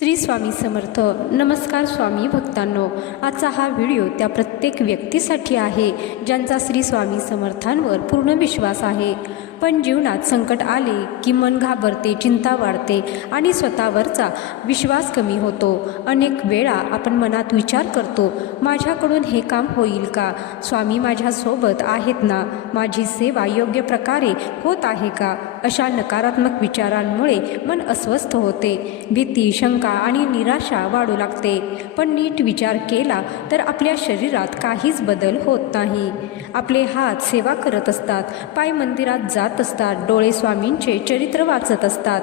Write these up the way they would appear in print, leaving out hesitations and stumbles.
श्री स्वामी समर्थ. नमस्कार स्वामी भक्तांनो, आजचा हा व्हिडिओ त्या प्रत्येक व्यक्तीसाठी आहे ज्यांचा श्री स्वामी समर्थांवर पूर्ण विश्वास आहे, पण जीवनात संकट आले की मन घाबरते, चिंता वाढते आणि स्वतःवरचा विश्वास कमी होतो. अनेक वेळा आपण मनात विचार करतो, माझ्याकडून हे काम होईल का? स्वामी माझ्यासोबत आहेत ना? माझी सेवा योग्य प्रकारे होत आहे का? अशा नकारात्मक विचारांमुळे मन अस्वस्थ होते. भीती, शंका आणि निराशा वाढू लागते. पण नीट विचार केला तर आपल्या शरीरात काहीच बदल होत नाही. आपले हात सेवा करत असतात, पाय मंदिरात जात असतात, डोळे स्वामींचे चरित्र वाचत असतात,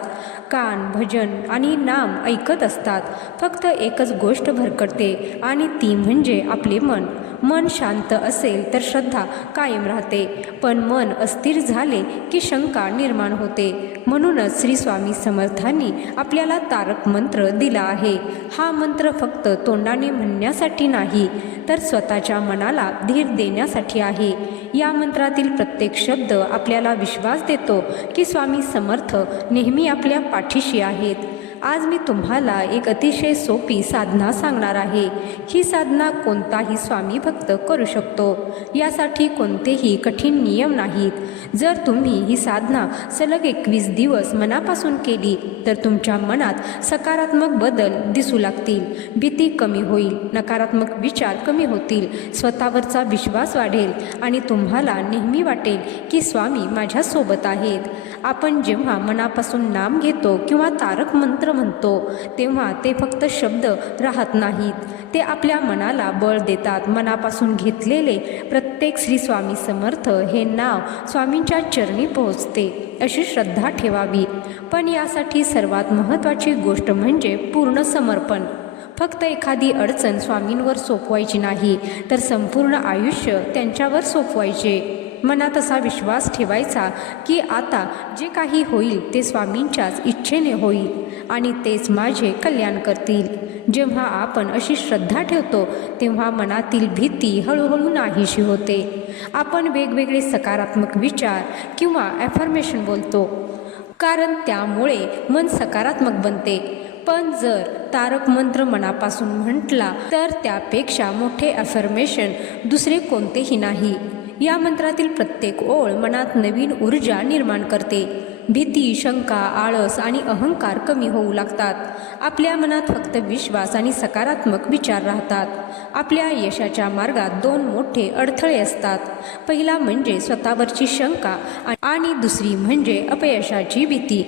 कान भजन आणि नाम ऐकत असतात. फक्त एकच गोष्ट भरकटते आणि ती म्हणजे आपले मन. मन शांत असेल तर श्रद्धा कायम राहते, पण मन अस्थिर झाले की शंका निर्माण होते. म्हणूनच श्री स्वामी समर्थांनी आपल्याला तारक मंत्र दिला आहे. हा मंत्र फक्त तोंडाने म्हणण्यासाठी नाही, तर स्वतःच्या मनाला धीर देण्यासाठी आहे. या मंत्रातील प्रत्येक शब्द आपल्याला विश्वास देतो की स्वामी समर्थ नेहमी आपल्या पाठीशी आहेत. आज मी तुम्हाला एक अतिशय सोपी साधना सांगणार आहे. ही साधना कोणताही स्वामी भक्त करू शकतो. यासाठी कोणतेही कठीण नियम नाहीत. जर तुम्ही ही साधना सलग 21 दिवस मनापासून केली तर तुमच्या मनात सकारात्मक बदल दिसू लागतील. भीती कमी होईल, नकारात्मक विचार कमी होतील, स्वतःवरचा विश्वास वाढेल आणि तुम्हाला नेहमी वाटेल की स्वामी माझ्यासोबत आहेत. आपण जेव्हा मनापासून नाम घेतो किंवा तारक मंत्र म्हणतो तेव्हा ते फक्त शब्द राहत नाहीत, ते आपल्या मनाला बळ देतात. मनापासून घेतलेले प्रत्येक श्री स्वामी समर्थ हे नाव स्वामींच्या चरणी पोहोचते अशी श्रद्धा ठेवावी. पण यासाठी सर्वात महत्त्वाची गोष्ट म्हणजे पूर्ण समर्पण. फक्त एखादी अडचण स्वामींवर सोपवायची नाही, तर संपूर्ण आयुष्य त्यांच्यावर सोपवायचे. मनात असा विश्वास ठेवायचा की आता जे काही होईल ते स्वामींच्याच इच्छेने होईल आणि तेच माझे कल्याण करतील. जेव्हा आपण अशी श्रद्धा ठेवतो तेव्हा मनातील भीती हळूहळू नाहीशी होते. आपण वेगवेगळे सकारात्मक विचार किंवा ॲफर्मेशन बोलतो, कारण त्यामुळे मन सकारात्मक बनते. पण जर तारक मंत्र मनापासून म्हटला तर त्यापेक्षा मोठे ॲफर्मेशन दुसरे कोणतेही नाही. या मंत्रातील प्रत्येक ओळ मनात नवीन ऊर्जा निर्माण करते. भीती, शंका, आळस आणि अहंकार कमी होऊ लागतात. आपल्या मनात फक्त विश्वास आणि सकारात्मक विचार राहतात. आपल्या यशाच्या मार्गात 2 मोठे अडथळे असतात. पहिला म्हणजे स्वतःवरची शंका आणि दुसरी म्हणजे अपयशाची भीती.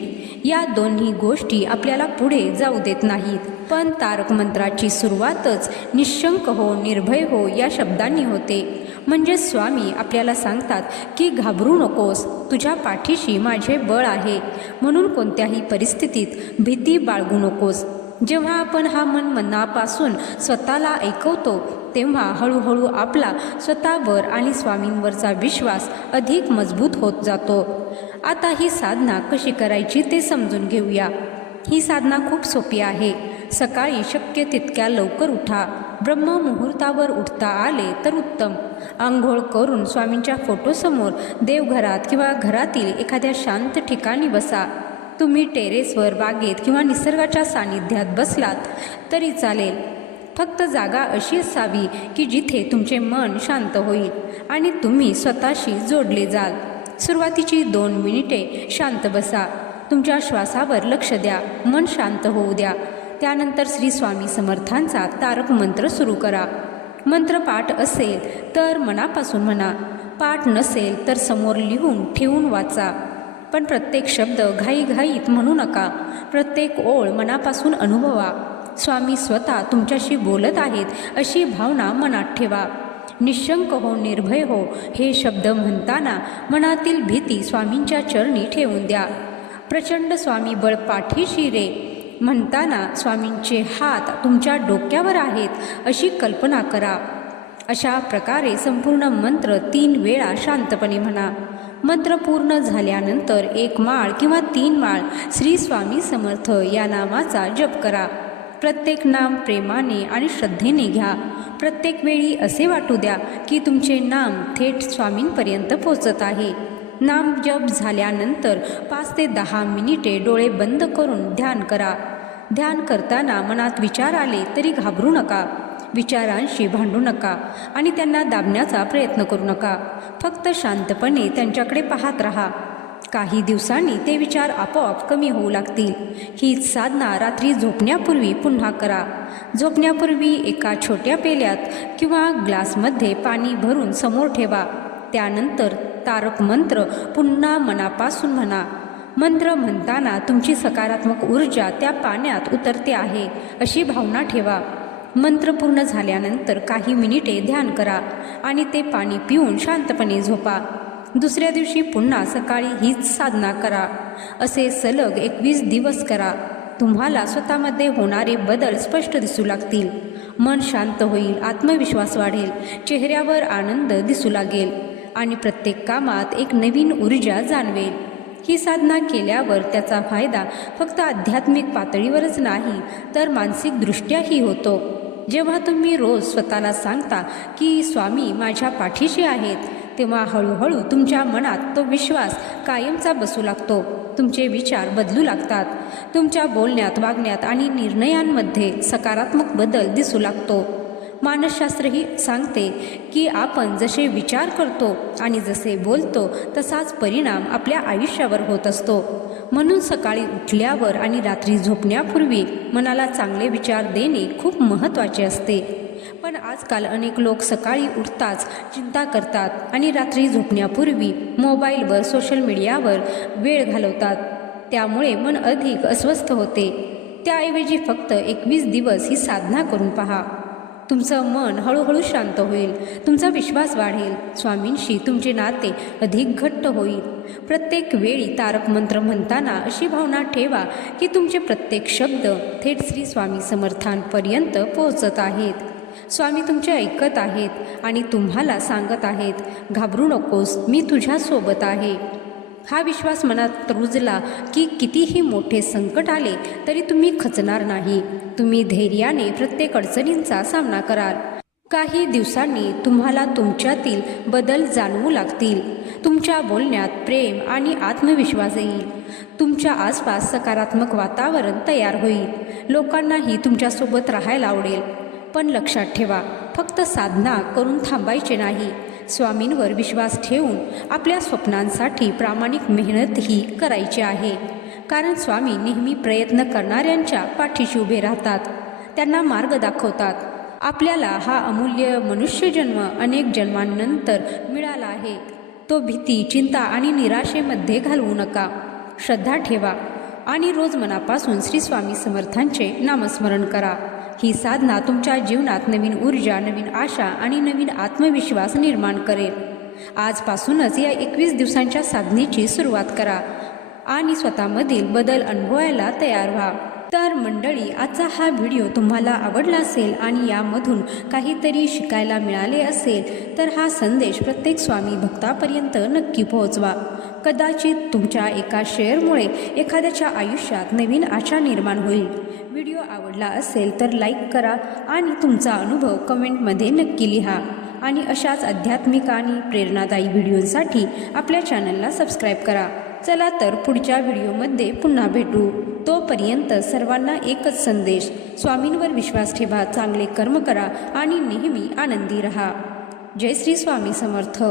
या दोन्ही गोष्टी आपल्याला पुढे जाऊ देत नाहीत. पण तारक मंत्राची सुरुवातच निशंक हो, निर्भय हो या शब्दांनी होते. म्हणजे स्वामी आपल्याला सांगतात की घाबरू नकोस, तुझ्या पाठीशी माझे बळ आहे. म्हणून कोणत्याही परिस्थितीत भीती बाळगू नकोस. जेव्हा आपण हा मनापासून स्वतःला ऐकवतो तेव्हा हळूहळू आपला स्वतःवर आणि स्वामींवरचा विश्वास अधिक मजबूत होत जातो. आता ही साधना कशी करायची ते समजून घेऊया. ही साधना खूप सोपी आहे. सकाळी शक्य तितक्या लवकर उठा. ब्रह्ममुहूर्तावर उठता आले तर उत्तम. आंघोळ करून स्वामींच्या फोटोसमोर देवघरात किंवा घरातील एखाद्या शांत ठिकाणी बसा. तुम्ही टेरेसवर, बागेत किंवा निसर्गाच्या सानिध्यात बसलात तरी चालेल. फक्त जागा अशी असावी की जिथे तुमचे मन शांत होईल आणि तुम्ही स्वतःशी जोडले जाल. सुरुवातीची 2 मिनिटे शांत बसा. तुमच्या श्वासावर लक्ष द्या. मन शांत होऊ द्या. त्यानंतर श्री स्वामी समर्थांचा तारक मंत्र सुरू करा. मंत्र पाठ असेल तर मनापासून म्हणा. पाठ नसेल तर समोर लिहून ठेवून वाचा. पण प्रत्येक शब्द घाईघाईत म्हणू नका. प्रत्येक ओळ मनापासून अनुभवा. स्वामी स्वतः तुमच्याशी बोलत आहेत अशी भावना मनात ठेवा. निशंक हो, निर्भय हो हे शब्द म्हणताना मनातील भीती स्वामींच्या चरणी ठेवून द्या. प्रचंड स्वामी बळ पाठीशी रे म्हणताना स्वामींचे हात तुमच्या डोक्यावर आहेत अशी कल्पना करा. अशा प्रकारे संपूर्ण मंत्र 3 वेळा शांतपणे म्हणा. मंत्र पूर्ण झाल्यानंतर 1 माळ किंवा 3 माळ श्री स्वामी समर्थ या नामाचा जप करा. प्रत्येक नाम प्रेमाने आणि श्रद्धेने घ्या. प्रत्येक वेळी असे वाटू द्या की तुमचे नाम थेट स्वामींपर्यंत पोहोचत आहे. नाम जप झाल्यानंतर 5 ते 10 मिनिटे डोळे बंद करून ध्यान करा. ध्यान करताना मनात विचार आले तरी घाबरू नका, विचारांशी भांडू नका आणि त्यांना दाबण्याचा प्रयत्न करू नका. फक्त शांतपणे त्यांच्याकडे पाहत राहा. काही दिवसांनी ते विचार आपोआप कमी होऊ लागतील. हीच साधना रात्री झोपण्यापूर्वी पुन्हा करा. झोपण्यापूर्वी एका छोट्या पेल्यात किंवा ग्लासमध्ये पाणी भरून समोर ठेवा. त्यानंतर तारक मंत्र पुन्हा मनापासून म्हणा. मंत्र म्हणताना तुमची सकारात्मक ऊर्जा त्या पाण्यात उतरते आहे अशी भावना ठेवा. मंत्र पूर्ण झाल्यानंतर काही मिनिटे ध्यान करा आणि ते पाणी पिऊन शांतपणे झोपा. दुसऱ्या दिवशी पुन्हा सकाळी हीच साधना करा. असे सलग 21 दिवस करा. तुम्हाला स्वतःमध्ये होणारे बदल स्पष्ट दिसू लागतील. मन शांत होईल, आत्मविश्वास वाढेल, चेहऱ्यावर आनंद दिसू लागेल आणि प्रत्येक कामात एक नवीन ऊर्जा जाणवेल. ही साधना केल्यावर त्याचा फायदा फक्त आध्यात्मिक पातळीवरच नाही तर मानसिकदृष्ट्याही होतो. जेव्हा तुम्ही रोज स्वतःला सांगता की स्वामी माझ्या पाठीशी आहेत, तेव्हा हळूहळू तुमच्या मनात तो विश्वास कायमचा बसू लागतो. तुमचे विचार बदलू लागतात. तुमच्या बोलण्यात, वागण्यात आणि निर्णयांमध्ये सकारात्मक बदल दिसू लागतो. मानसशास्त्रही सांगते की आपण जसे विचार करतो आणि जसे बोलतो तसाच परिणाम आपल्या आयुष्यावर होत असतो. म्हणून सकाळी उठल्यावर आणि रात्री झोपण्यापूर्वी मनाला चांगले विचार देणे खूप महत्त्वाचे असते. पण आजकाल अनेक लोक सकाळी उठताच चिंता करतात आणि रात्री झोपण्यापूर्वी मोबाईलवर, सोशल मीडियावर वेळ घालवतात. त्यामुळे मन अधिक अस्वस्थ होते. त्याऐवजी फक्त 21 दिवस ही साधना करून पहा. तुमचं मन हळूहळू शांत होईल, तुमचा विश्वास वाढेल, स्वामींशी तुमचे नाते अधिक घट्ट होईल. प्रत्येक वेळी तारक मंत्र म्हणताना अशी भावना ठेवा की तुमचे प्रत्येक शब्द थेट श्री स्वामी समर्थांपर्यंत पोहोचत आहेत. स्वामी तुमचे ऐकत आहेत आणि तुम्हाला सांगत आहेत, घाबरू नकोस, मी तुझ्यासोबत आहे. हा विश्वास मनात रुजला की कितीही मोठे संकट आले तरी तुम्ही खचणार नाही. तुम्ही धैर्याने प्रत्येक अडचणींचा सामना कराल. काही दिवसांनी तुम्हाला तुमच्यातील बदल जाणवू लागतील. तुमच्या बोलण्यात प्रेम आणि आत्मविश्वास येईल. तुमच्या आसपास सकारात्मक वातावरण तयार होईल. लोकांनाही तुमच्यासोबत राहायला आवडेल. पण लक्षात ठेवा, फक्त साधना करून थांबायचे नाही. स्वामींवर विश्वास ठेवून आपल्या स्वप्नांसाठी प्रामाणिक मेहनतही करायची आहे. कारण स्वामी नेहमी प्रयत्न करणाऱ्यांच्या पाठीशी उभे राहतात, त्यांना मार्ग दाखवतात. आपल्याला हा अमूल्य मनुष्यजन्म अनेक जन्मांनंतर मिळाला आहे. तो भीती, चिंता आणि निराशेमध्ये घालवू नका. श्रद्धा ठेवा आणि रोज मनापासून श्री स्वामी समर्थांचे नामस्मरण करा. ही साधना तुमच्या जीवनात नवीन ऊर्जा, नवीन आशा आणि नवीन आत्मविश्वास निर्माण करेल. आजपासूनच या 21 दिवसांच्या साधनेची सुरुवात करा आणि स्वतःमधील बदल अनुभवायला तयार व्हा. तर मंडळी, आजचा हा व्हिडिओ तुम्हाला आवडला असेल आणि यामधून काहीतरी शिकायला मिळाले असेल तर हा संदेश प्रत्येक स्वामी भक्तापर्यंत नक्की पोहोचवा. कदाचित तुमच्या एका शेअरमुळे एखाद्याच्या आयुष्यात नवीन आशा निर्माण होईल. व्हिडिओ आवडला असेल तर लाईक करा आणि तुमचा अनुभव कमेंटमध्ये नक्की लिहा. आणि अशाच आध्यात्मिक आणि प्रेरणादायी व्हिडिओसाठी आपल्या चॅनलला सबस्क्राईब करा. चला तर पुढच्या व्हिडिओमध्ये पुन्हा भेटू. तोपर्यंत सर्वांना एकच संदेश, स्वामींवर विश्वास ठेवा, चांगले कर्म करा आणि नेहमी आनंदी रहा. जय श्री स्वामी समर्थ.